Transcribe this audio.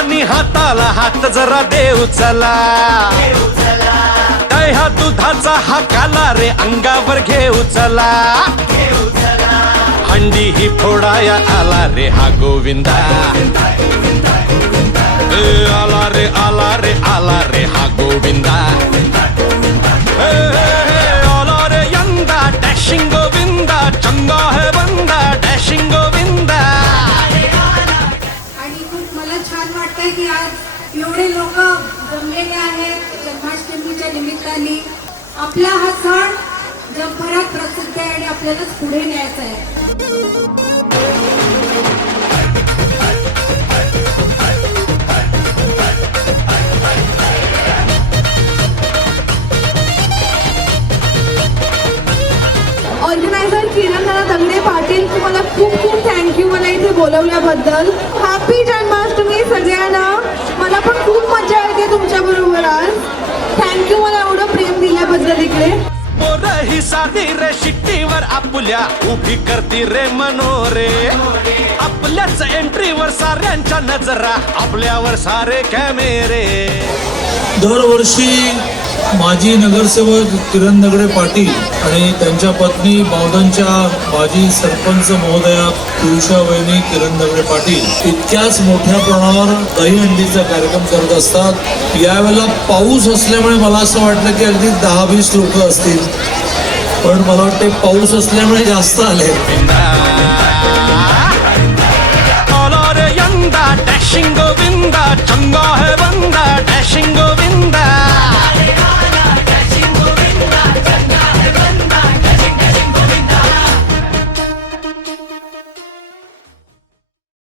आणि हाताला हात जरा देऊ चला, दह्या दुधाचा हा काला रे अंगावर घेऊ चला, हंडी ही फोडाया आला रे हा गोविंदा, आला रे आला रे आला रे हा गोविंदा, आला रे यंदा डॅशिंग गोविंदा, चंगा है बंदा डॅशिंग गोविंदा. आणि खूप मला छान वाटतंय की आज एवढे लोक जमलेले आहेत जन्माष्टमीच्या निमित्ताने. आपला हा सण जगभरात प्रसिद्ध आहे आणि आपल्यालाच पुढे न्यायचा आहे. ऑर्गनायझर किरण दंगडे पाटील, तुम्हाला खूप खूप थँक्यू मला इथे बोलवल्याबद्दल. हॅपी जन्माष्टमी सगळ्यांना. मला पण खूप मजा येते तुमच्या बरोबर आज. थँक्यू मला एवढं प्रेम दिल्याबद्दल इकडे. पोरं ही साधी रे शिट्टीवर आपुल्या उभी करती रे मनोरे, आपल्याच एंट्रीवर साऱ्यांच्या नजरा, आपल्यावर सारे कॅमेरे. दरवर्षी माजी नगरसेवक किरण दगडे पाटील आणि त्यांच्या पत्नी बावधनच्या माजी सरपंच महोदया पियुषावहिनी किरण दगडे पाटील इतक्याच मोठ्या प्रमाणावर दहीहंडीचा कार्यक्रम करत असतात. यावेळेला पाऊस असल्यामुळे मला असं वाटलं की अगदी 10-20 लोक असतील, पण मला वाटते पाऊस असल्यामुळे जास्त आले.